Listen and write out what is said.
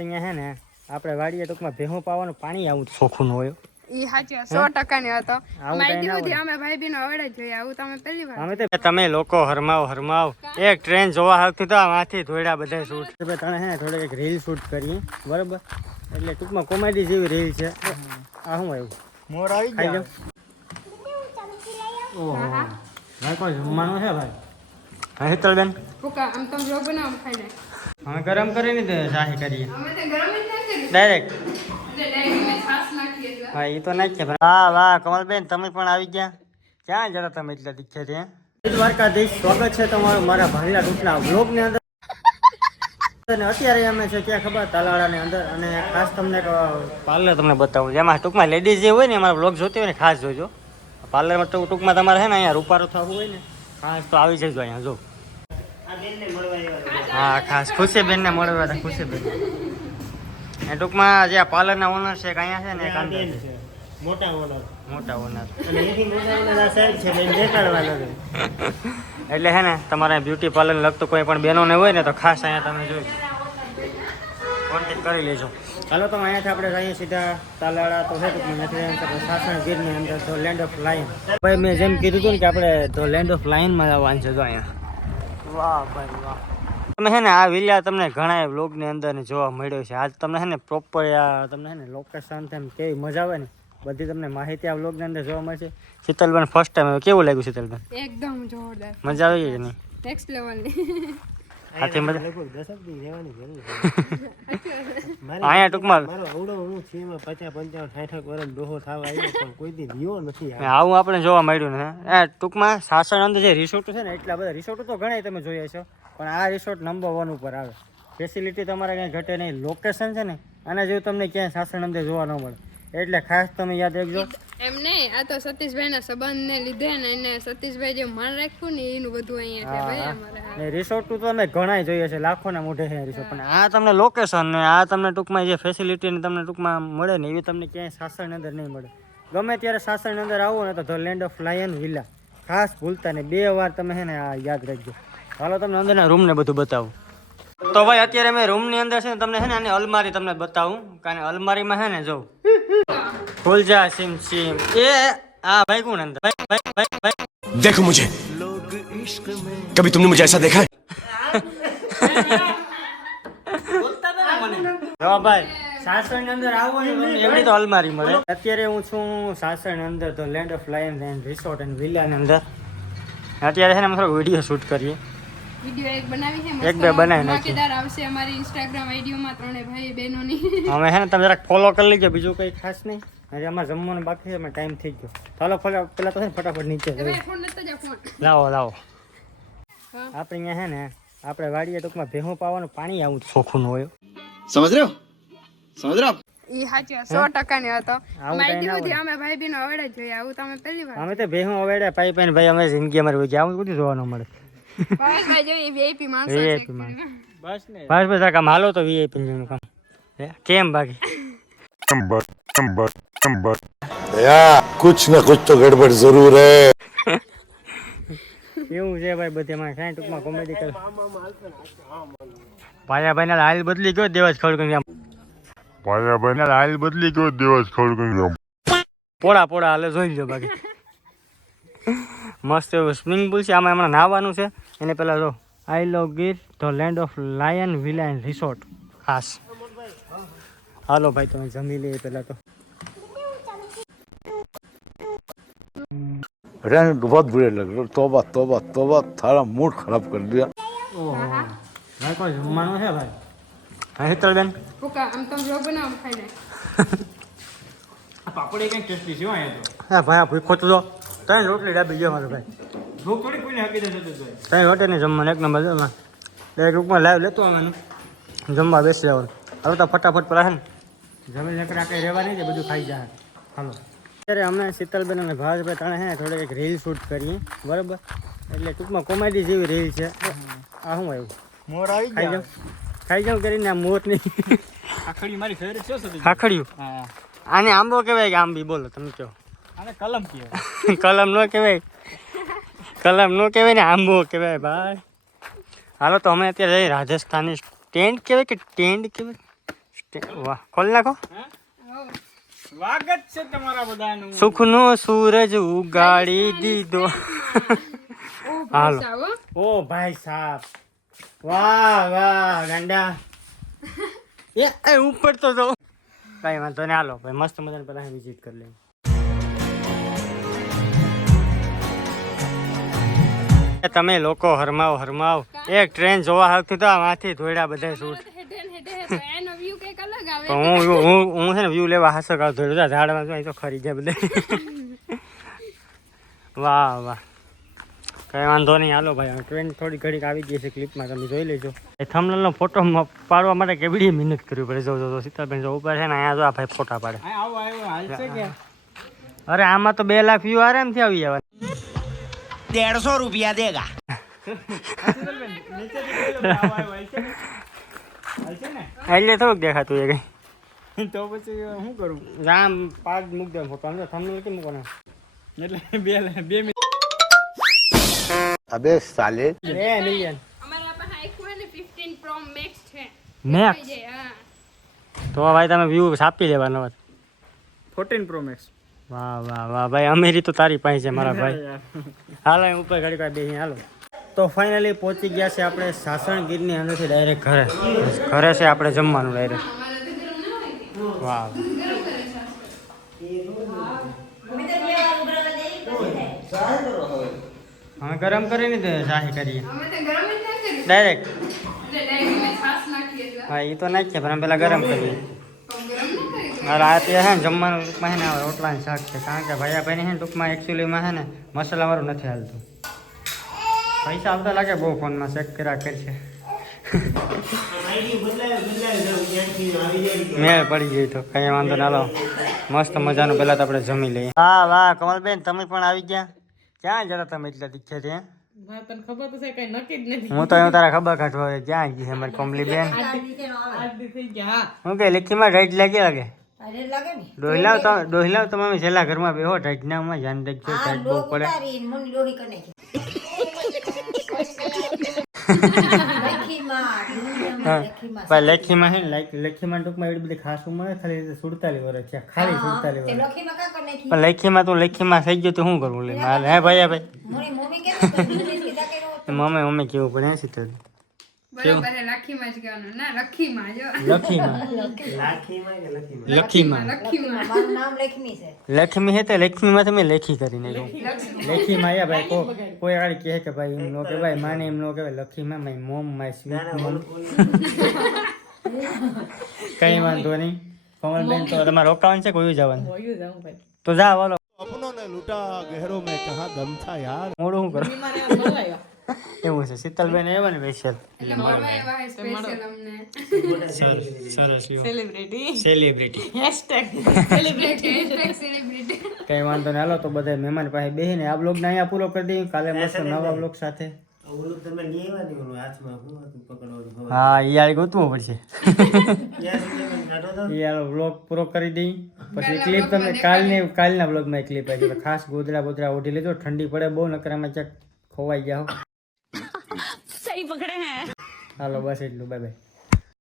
અહીંયા હે ને આપણે વાડીએ ટૂંકમાં ભેહું પાવાનું પાણી આવું ચોખ્ખું ન હોય. ઈ સાચી સો હો. ના અમે ભાઈ બહેનો અવડે જોઈએ આવું તમે પહેલી વાર. અમે તો તમે લોકો હરમાવ હરમાવ. એક ટ્રેન જોવા આવતી તો આમાંથી ધોળા બધા શૂટ. તને થોડીક એક રીલ શૂટ કરીએ બરાબર? એટલે ટૂંકમાં કોમેડી જેવી રીલ છે. આ શું આવ્યું મોર આવી ખાઈ ઓહો. ભાઈ કોઈ જમવાનું છે ભાઈ? હેતલબેન. ભૂકા આમ તમે જો બનાવો ખાઈને. અમે ગરમ કરીને તે શાહી કરીએ. અમે તો ગરમ જ ના કરી ડાયરેક્ટ હા એ તો નાખીએ. પણ હા વાહ કમલબેન તમે પણ આવી ગયા? ક્યાં જરા તમે એટલા દીખ્યા ત્યાં દ્વારકાધીશ સ્વાગત છે તમારું મારા ભાંગલા ટૂંકના બ્લોગની અંદર. અને અત્યારે અમે છે ત્યાં ખબર? તાલાળાની અંદર. અને ખાસ તમને પાર્લર તમને બતાવું. જેમાં ટૂંકમાં લેડીઝ જે હોય ને અમારા બ્લોગ જોતી હોય ને ખાસ જોજો. પાર્લરમાં તો ટૂંકમાં તમારે છે ને અહીંયા રૂપારું થવું હોય ને ખાસ તો આવી જજો અહીંયા જો. હા ખાસ ખુશીબેનને મળવા હતા ખુશીબેન. એ ટૂંકમાં જે આ પાર્લરના ઓનર છે એક અહીંયા છે ને એક અંદર. છે. મોટા ઓનર મોટા ઓનર એટલે હે ને તમારે બ્યુટી પાર્લર લગતું કોઈ પણ બહેનોને હોય ને તો ખાસ અહીંયા તમે જોઈ કોન્ટેક્ટ કરી લેજો. ચાલો તો અહીંયાથી આપણે જઈએ સીધા તાલાળા તો છે અહીંયાથી સાસણ ગીરની અંદર તો લેન્ડ ઓફ લાઇન ભાઈ મેં જેમ કીધું હતું ને કે આપણે તો લેન્ડ ઓફ લાઇનમાં આવવાનું છે તો અહીંયા. વાહ ભાઈ વાહ. તમે છે ને આ વિલા તમને ઘણા વ્લોગની અંદર જોવા મળ્યો છે. આજ તમને છે ને પ્રોપર આ તમને છે ને લોકેશન તેમ કેવી મજા આવે ને બધી તમને માહિતી આ વ્લોગની અંદર જોવા મળશે. શીતલબેન ફર્સ્ટ ટાઈમ કેવું લાગ્યું શીતલબેન? એકદમ જોરદાર. મજા આવી ગઈ નહીં? નેક્સ્ટ લેવલની હાથી મજા લગભગ દસક દી રહેવાની જરૂર છે. મારે અહીંયા ટૂંકમાં મારો અવડો હું છે એમાં પચાસ પંચાવન સાઠક વર્ષ ડોહો થવા આવ્યો પણ કોઈ દી રહ્યો નથી આવું આપણે જોવા મળ્યું ને. એ ટૂંકમાં સાસણ અંદર જે રિસોર્ટ છે ને એટલા બધા રિસોર્ટ તો ઘણા તમે જોયા છો પણ આ રિસોર્ટ નંબર વન ઉપર આવે. ફેસિલિટી તમારે ક્યાંય ઘટે નહીં. લોકેશન છે ને આના જેવું તમને ક્યાંય સાસણ અંદર જોવા ન મળે. એટલે ખાસ તમે યાદ રાખજો. એમ નહીં આ તો સતીશભાઈના સંબંધને લીધે ને એને સતીશભાઈ જે માન રાખ્યું ને એનું બધું અહીંયા છે ભાઈ અમારે ને રિસોર્ટ તો અમે ઘણા જોઈએ છે લાખોના મોઢે છે રિસોર્ટ પણ આ તમને લોકેશન ને આ તમને ટૂંકમાં જે ફેસિલિટી ને તમને ટૂંકમાં મળે ને એવી તમને ક્યાંય સાસણ અંદર નહીં મળે. ગમે ત્યારે સાસણ અંદર આવો ને તો the land of lion villa ખાસ ભૂલતા ને બે વાર તમે છે ને આ યાદ રાખજો. હાલો તમને અંદરના રૂમ ને બધું બતાવું. તો ભાઈ અત્યારે મેં રૂમની અંદર છે ને તમને છે ને આની અલમારી તમને બતાવું કારણ અલમારીમાં છે ને જો ખુલ જા સિમ સિમ એ આ ભાઈ કોણ અંદર ભાઈ ભાઈ ભાઈ ભાઈ देखो मुझे कभी तुमने मुझे ऐसा देखा है જો ભાઈ સાસણ ની અંદર આવો ને તમને એવડી તો અલમારી મળે અત્યારે હું છું સાસણ અંદર તો land of lion and resort and villa ની અંદર અત્યારે છે ને અમે થોડો વિડીયો શૂટ કરીએ એક બે બનાવી નાખી. મજેદાર આવશે અમારી ઇન્સ્ટાગ્રામ આઈડીઓમાં ત્રણે ભાઈ બહેનોની. હવે હે ને તમે જરાક ફોલો કરી લેજો બીજું કંઈ ખાસ નહીં. હજી અમારે જમવાનું બાકી છે અમે ટાઈમ થઈ ગયો. ચાલો ફોલો પહેલાં તો છે ફટાફટ નીચે લાવો લાવો. આપણે અહીંયા હે ને આપણે વાડીએ ટૂંકમાં ભેહું પાવાનું પાણી આવું ચોખ્ખું હોય. સમજ રહ્યો? સમજ રહ્યો? સો ટકા અમે ભાઈ બહેનો અવેડે જોઈએ આવું તો ભેહું અવેડે ભાઈ બહેન ભાઈ અમે જિંદગી અમારે આવું બધું જોવાનું મળે. વીઆઈપી માણસ બસ બધા કામ હાલો તો વીઆઈપી નું કુછ ને કુછ તો ગડબડ જરૂર હે. એવું છે ભાઈ બધે માં સાઈ ટૂંકમાં કોમેડી કર? પાયા ભાઈ બદલી ગયો દેવાજ ખોડકન આમ પાયા ભાઈ ના બદલી ગયો દેવાજ ખોડકન આમ પોડા પોડા હાલે જોઈ બાકી. મસ્ત એવું સ્વિમિંગ પુલ છે આમાં હમણાં નાહવાનું છે એને પહેલાં જો I love Gir the land of lion villa and resort ખાસ હાલો ભાઈ તમે જમી લઈએ પહેલાં તો रहने को बहुत बुरे लग रहे तोबा तोबा तोबा थारा मूड खराब कर दिया ઓહો ભાઈ કોઈ જમવાનું છે ભાઈ હા હેતલબેન ભૂકા આમ તમે જો બનાવો ખાઈને પાપડી કઈ ટેસ્ટી છે અહીંયા તો હા ભાઈ આ ભૂખો તો ત્રણ રોટલી ડાબી ગયો મારો ભાઈ. ભૂખ થોડી કોઈને હકી તો ત્રણ રોટી જમવાનું એક નંબર જમવા એક રૂપમાં લાઈવ લેતો આવવાનું. જમવા બેસી જવાનું. હવે તો ફટાફટ છે ને જમીન લકડા કંઈ રહેવા નહીં બધું ખાઈ જાય હાલો. અત્યારે અમે શીતલબેન અને ભાવેશભાઈ ત્રણે હે થોડીક એક રીલ શૂટ કરીએ. બરાબર? એટલે ટૂંકમાં કોમેડી જેવી રીલ છે. આ શું આવ્યું? મોર આવી ખાઈ જાઉં? ખાઈ જાઉં કરીને આ મોર નહીં. ખાખડી મારી ફેવરેટ છે સતી ખાખડ્યું આને આંબો કહેવાય કે આંબી? બોલો તમે કહો. કલમ કહેવાય. કલમ નો કહેવાય. કલમ નો કહેવાય ને આંબો કહેવાય ભાઈ. હાલો તો અમે અત્યારે રાજસ્થાની ટેન્ટ કહેવાય કે ટેન્ટ કહેવાય? વાહ ખોલ નાખો. સ્વાગત છે તમારા બધાનું. સુખનો સૂરજ ઉગાડી દીધો. હાલો. આવો ઓ ભાઈ સાહેબ વાહ વાહ ગાંડા. એ ઉપર તો જો. કઈ વાંધો નહીં હાલો ભાઈ મસ્ત મજાને પહેલાં વિઝિટ કરી લઈએ. તમે લોકો હરમાવ હરમાવ. એક ટ્રેન જોવા આવતી તો આમાંથી ધોયડા બધા શૂટ હેડે ને હેડે તો એનો વ્યૂ કંઈક અલગ આવે. તો હું હું હું છે ને વ્યૂ લેવા હાસો કાવ ધોયડા ઝાડમાં તો ખરી જાય બધા. વાહ વાહ. કઈ વાંધો નહીં. હાલો ભાઈ હવે ટ્રેન થોડી ઘડીક આવી ગઈ છે ક્લિપમાં તમે જોઈ લેજો. એ થમલનો ફોટો પાડવા માટે કેવડી મહેનત કરવી પડે? જો જો સીતાબેન જો ઉપર છે ને અહીંયા જો આ ભાઈ ફોટા પાડે. અરે આમાં તો બે લાખ વ્યૂ આરામથી આવી જવાના. डेढ़ सौ रुपया देगा એટલે થોડુંક દેખાતું એ કઈ તો પછી શું કરું રામ પાડ મૂક દે ફોટો આમ થમનલ કેમ મૂકવાનો એટલે બે બે મિનિટ अबे साले બે મિલિયન અમારા પાસે આઈફોન ને 15 પ્રો મેક્સ છે મેક્સ થઈ જાય હા તો ભાઈ તમે વ્યૂ છાપી દેવાનો વાત ફોર્ટીન પ્રો મેક્સ વાહ વાહ વાહ ભાઈ અમેરી તો તારી પાસે છે મારા ભાઈ. હાલો અહીં ઉપર ઘડી કાઢી બેસી હાલો. તો ફાઇનલી પહોંચી ગયા છે આપણે સાસણગીરની અંદરથી ડાયરેક્ટ ઘરે. ઘરે છે આપણે જમવાનું ડાયરેક્ટ વાહ. અમે ગરમ કરીને શાહી કરીએ. તો ગરમ કરીએ. ડાયરેક્ટ હા એ તો નાખીએ પણ અમે પેલા ગરમ કરીએ પણ ગરમ ના કરીએ આ રાતે છે ને જમવાનું ટૂંકમાં છે ને આ રોટલાનું શાક છે. કારણ કે ભાઈ ભાઈને છે ને ટૂંકમાં એકચ્યુઅલીમાં છે ને મસાલાવાળું નથી હાલતું. પૈસા આવતા લાગે બહુ ફોનમાં ચેક કર્યા કરશે. મેળ પડી ગઈ તો કઈ વાંધો ના લો. મસ્ત મજાનું પેલા તો આપણે જમી લઈએ. હા વાહ કમલબેન તમે પણ આવી ગયા? ક્યાં જતા તમે એટલા દીખ્યા ત્યાં હું? તો તારા ખબર કાઢવા ક્યાં ગઈ છે અમારી કોમલી બેન હા. હું કે લેખીમાં ગાઈડ લાગે લાગે? ને ડોહિલાવ તો ડોહિલાવ તો મમ્મી છેલ્લા ઘરમાં બેહો ઢાઈટ ના માં ધ્યાન રાખજો આ ઢાઈટ બહુ ડોક પડે. લખીમાં દુનિયામાં લખીમાં. ટૂંકમાં એવી બધી ખાસ ઉંમર ખાલી સુડતાલી વર્ષ છે ખાલી સુડતાલી વર્ષ પણ લેખીમાં તું લેખીમાં થઈ ગયો તો શું કરવું લે? મારે હે ભાઈ હે ભાઈ. મમ્મી મમ્મી કેવું પડે હે લક્ષ્મી હે. તે લક્ષ્મી માં તમે લેખી કરીને લખી માં ભાઈ કોઈ આગળ કહે કે ભાઈ એમ નો કહેવાય માને એમ નો કહેવાય લખી માં મોમ મારી સ્વીટ મોમ. કઈ વાંધો નહીં. કોમલબેન તો તમારે રોકાવાનું છે કોઈ જવાનું? તો જા વાલો ને લૂટા ગહેરો મેં કહા દમ થા યાર? મોડું હું કરું? એવું છે. શીતલબેન એવા ને સ્પેશિયલ સરસ celebrity celebrity hashtag celebrity celebrity કઈ વાંધો નહીં. હાલો તો બધા મહેમાન પાસે બેસીને આ બ્લોગને અહીંયા પૂરો કરી દઈએ. કાલે મસ્ત નવા બ્લોગ સાથે. હું યાર ગોતવું પડશે. ઈયાળો યાર બ્લોગ પૂરો કરી દઈ પછી ક્લિપ તમે કાલની કાલના બ્લોગમાં ક્લિપ આવી ખાસ ગોદડા બોદરા ઓઢી લેજો. ઠંડી પડે બહુ નકરામાં ક્યાંક ખોવાઈ ગયા હે. હાલો બસ એટલું. Bye bye.